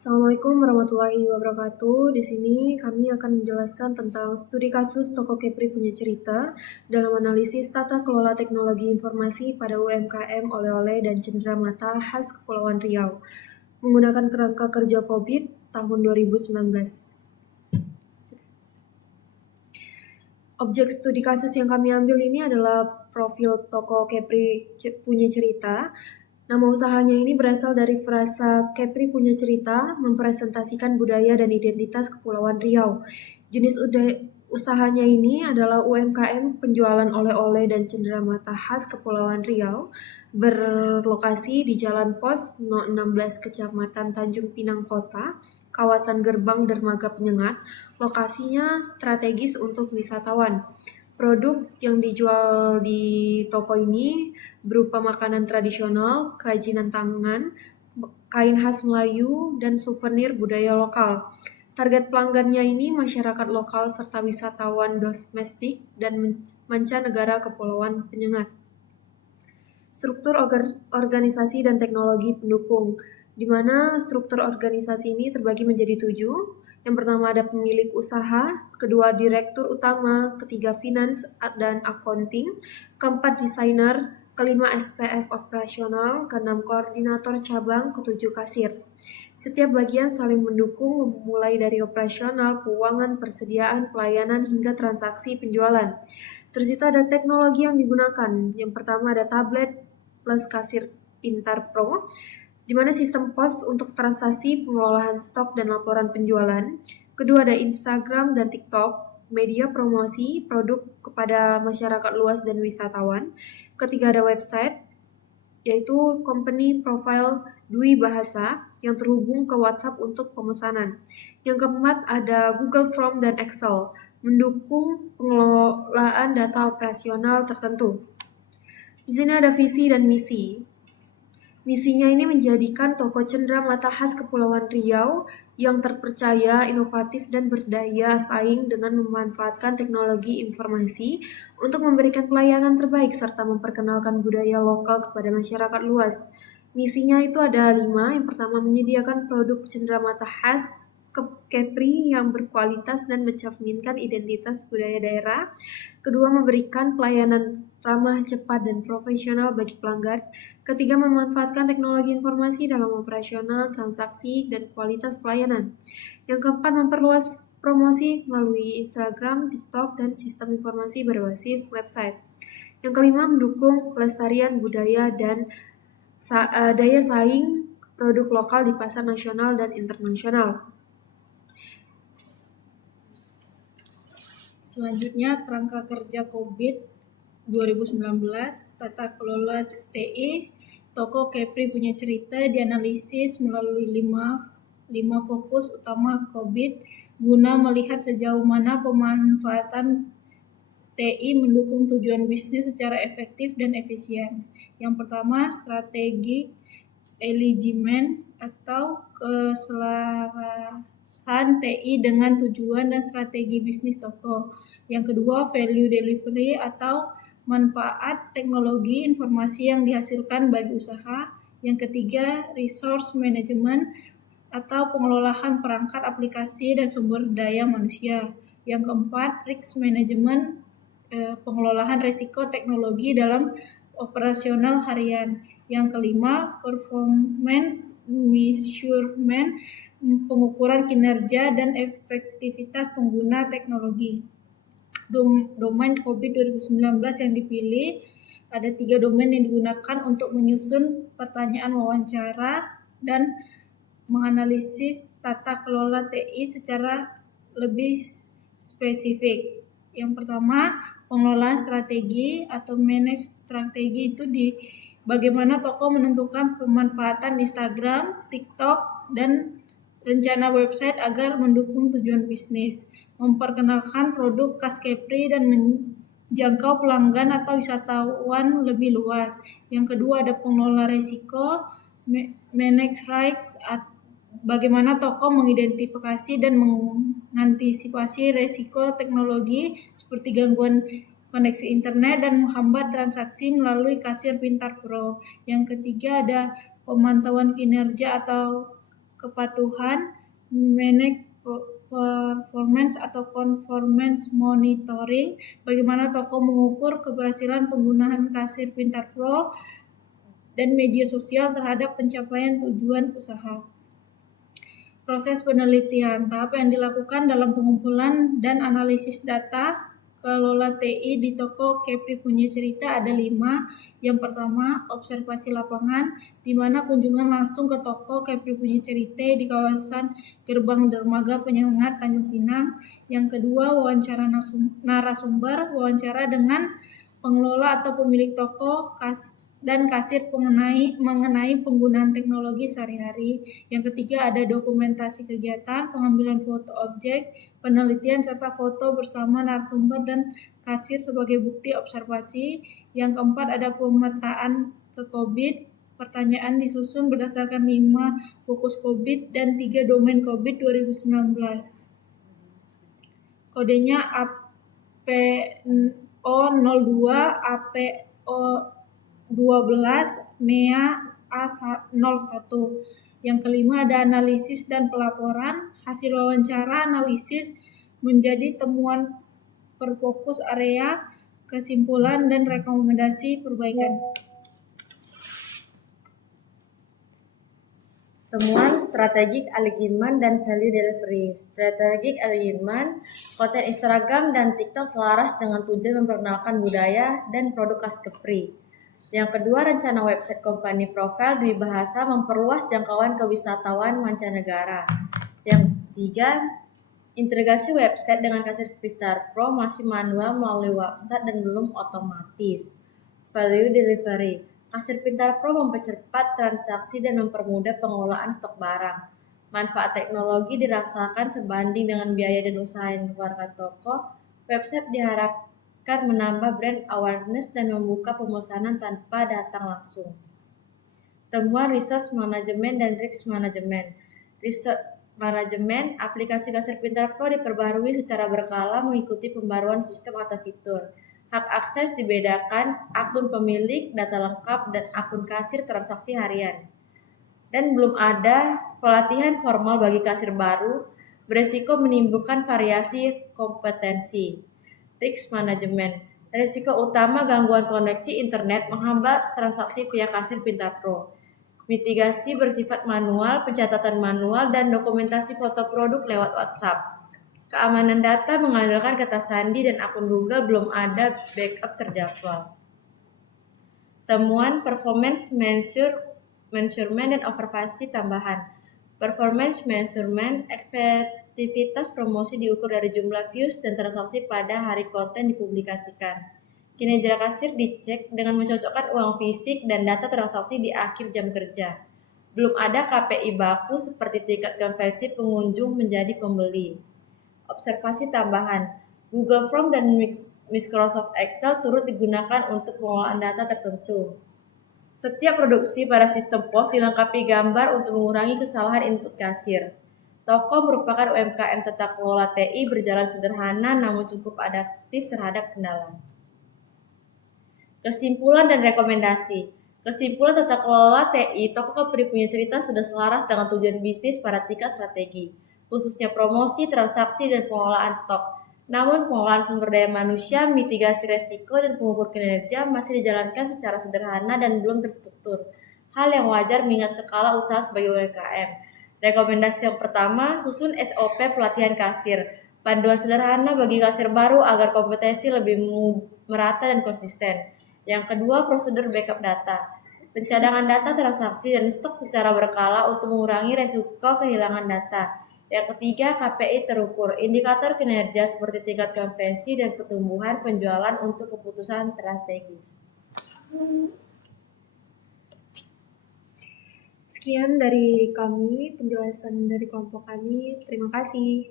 Assalamualaikum warahmatullahi wabarakatuh. Di sini kami akan menjelaskan tentang studi kasus Toko Kepri Punya Cerita dalam analisis tata kelola teknologi informasi pada UMKM oleh-oleh dan cenderamata khas Kepulauan Riau menggunakan kerangka kerja COVID tahun 2019. Objek studi kasus yang kami ambil ini adalah profil Toko Kepri Punya Cerita. Nama usahanya ini berasal dari frasa Kepri Punya Cerita, mempresentasikan budaya dan identitas Kepulauan Riau. Jenis usahanya ini adalah UMKM penjualan oleh-oleh dan cenderamata khas Kepulauan Riau, berlokasi di Jalan Pos No. 16 Kecamatan Tanjung Pinang Kota, kawasan Gerbang Dermaga Penyengat. Lokasinya strategis untuk wisatawan. Produk yang dijual di toko ini berupa makanan tradisional, kerajinan tangan, kain khas Melayu, dan souvenir budaya lokal. Target pelanggannya ini masyarakat lokal serta wisatawan domestik dan mancanegara Kepulauan Penyengat. Struktur organisasi dan teknologi pendukung, di mana struktur organisasi ini terbagi menjadi 7. Yang pertama ada pemilik usaha, kedua direktur utama, ketiga finance dan accounting, keempat desainer, kelima SPF operasional, keenam koordinator cabang, ketujuh kasir. Setiap bagian saling mendukung mulai dari operasional, keuangan, persediaan, pelayanan, hingga transaksi penjualan. Terus itu ada teknologi yang digunakan. Yang pertama ada tablet plus kasir Pintar Pro, di mana sistem POS untuk transaksi, pengelolaan stok, dan laporan penjualan. Kedua ada Instagram dan TikTok, media promosi produk kepada masyarakat luas dan wisatawan. Ketiga ada website, yaitu company profile Dwi Bahasa yang terhubung ke WhatsApp untuk pemesanan. Yang keempat ada Google Form dan Excel, mendukung pengelolaan data operasional tertentu. Di sini ada visi dan misi. Misinya ini menjadikan toko cenderamata khas Kepulauan Riau yang terpercaya, inovatif, dan berdaya saing dengan memanfaatkan teknologi informasi untuk memberikan pelayanan terbaik serta memperkenalkan budaya lokal kepada masyarakat luas. Misinya itu ada 5. Yang pertama, menyediakan produk cenderamata khas Kepri yang berkualitas dan mencerminkan identitas budaya daerah. Kedua, memberikan pelayanan ramah, cepat, dan profesional bagi pelanggan. Ketiga, memanfaatkan teknologi informasi dalam operasional, transaksi, dan kualitas pelayanan. Yang keempat, memperluas promosi melalui Instagram, TikTok, dan sistem informasi berbasis website. Yang kelima, mendukung pelestarian budaya dan daya saing produk lokal di pasar nasional dan internasional. Selanjutnya, kerangka kerja COVID 2019, tata kelola TI, Toko Kepri Punya Cerita dianalisis melalui 5 fokus utama COVID guna melihat sejauh mana pemanfaatan TI mendukung tujuan bisnis secara efektif dan efisien. Yang pertama, strategi alignment atau keselarasan TI dengan tujuan dan strategi bisnis toko. Yang kedua, value delivery atau manfaat teknologi informasi yang dihasilkan bagi usaha. Yang ketiga, resource management atau pengelolaan perangkat aplikasi dan sumber daya manusia. Yang keempat, risk management, pengelolaan risiko teknologi dalam operasional harian. Yang kelima, performance measurement, pengukuran kinerja dan efektivitas pengguna teknologi. Domain COVID 2019 yang dipilih, ada 3 domain yang digunakan untuk menyusun pertanyaan wawancara dan menganalisis tata kelola TI secara lebih spesifik. Yang pertama, pengelolaan strategi atau manage strategi itu bagaimana toko menentukan pemanfaatan Instagram, TikTok, dan rencana website agar mendukung tujuan bisnis, memperkenalkan produk khas Kepri dan menjangkau pelanggan atau wisatawan lebih luas. Yang kedua ada pengelola risiko, manage risks, bagaimana toko mengidentifikasi dan mengantisipasi risiko teknologi seperti gangguan koneksi internet dan menghambat transaksi melalui kasir Pintar Pro. Yang ketiga ada pemantauan kinerja atau kepatuhan, manage performance atau conformance monitoring, bagaimana toko mengukur keberhasilan penggunaan kasir pintar Pro dan media sosial terhadap pencapaian tujuan usaha. Proses penelitian, tahap yang dilakukan dalam pengumpulan dan analisis data kelola TI di toko Kepri Punya Cerita ada 5. Yang pertama, observasi lapangan, di mana kunjungan langsung ke toko Kepri Punya Cerita di kawasan Gerbang Dermaga Penyengat Tanjung Pinang. Yang kedua, wawancara narasumber, wawancara dengan pengelola atau pemilik toko dan kasir mengenai penggunaan teknologi sehari-hari. Yang ketiga ada dokumentasi kegiatan, pengambilan foto objek, penelitian serta foto bersama narasumber dan kasir sebagai bukti observasi. Yang keempat ada pemetaan ke COVID. Pertanyaan disusun berdasarkan 5 fokus COVID dan 3 domain COVID 2019. Kodenya APO02, APO12, MEA A01. Yang kelima ada analisis dan pelaporan. Hasil wawancara analisis menjadi temuan per fokus area, kesimpulan dan rekomendasi perbaikan. Temuan strategic alignment dan value delivery. Strategic alignment, konten Instagram dan TikTok selaras dengan tujuan memperkenalkan budaya dan produk khas Kepri. Yang kedua, rencana website company profile Dwi Bahasa memperluas jangkauan ke wisatawan mancanegara. Yang ketiga, integrasi website dengan kasir Pintar Pro masih manual melalui website dan belum otomatis. Value delivery. Kasir Pintar Pro mempercepat transaksi dan mempermudah pengelolaan stok barang. Manfaat teknologi dirasakan sebanding dengan biaya dan usaha yang dikeluarkan toko. Website diharapkan menambah brand awareness dan membuka pemesanan tanpa datang langsung. Temuan resource management dan risk management. Resource management, aplikasi Kasir Pintar Pro diperbarui secara berkala mengikuti pembaruan sistem atau fitur. Hak akses dibedakan akun pemilik, data lengkap, dan akun kasir transaksi harian. Dan belum ada pelatihan formal bagi kasir baru, beresiko menimbulkan variasi kompetensi. Risk management. Risiko utama gangguan koneksi internet menghambat transaksi via Kasir Pintar Pro. Mitigasi bersifat manual, pencatatan manual, dan dokumentasi foto produk lewat WhatsApp. Keamanan data mengandalkan kata sandi dan akun Google, belum ada backup terjadwal. Temuan performance measurement dan observasi tambahan. Performance measurement, efektivitas promosi diukur dari jumlah views dan transaksi pada hari konten dipublikasikan. Kinerja kasir dicek dengan mencocokkan uang fisik dan data transaksi di akhir jam kerja. Belum ada KPI baku seperti tingkat konversi pengunjung menjadi pembeli. Observasi tambahan, Google Form dan Microsoft Excel turut digunakan untuk pengolahan data tertentu. Setiap produksi pada sistem POS dilengkapi gambar untuk mengurangi kesalahan input kasir. Toko merupakan UMKM tata kelola TI berjalan sederhana namun cukup adaptif terhadap kendala. Kesimpulan dan rekomendasi. Kesimpulan tata kelola TI, toko Kepri Punya Cerita sudah selaras dengan tujuan bisnis pada tingkat strategi, khususnya promosi, transaksi, dan pengelolaan stok. Namun pengelolaan sumber daya manusia, mitigasi resiko, dan pengukur kinerja masih dijalankan secara sederhana dan belum terstruktur. Hal yang wajar mengingat skala usaha sebagai UMKM. Rekomendasi yang pertama, susun SOP pelatihan kasir. Panduan sederhana bagi kasir baru agar kompetensi lebih merata dan konsisten. Yang kedua, prosedur backup data. Pencadangan data transaksi dan stok secara berkala untuk mengurangi resiko kehilangan data. Yang ketiga, KPI terukur, indikator kinerja seperti tingkat konversi dan pertumbuhan penjualan untuk keputusan strategis. Sekian dari kami, penjelasan dari kelompok kami. Terima kasih.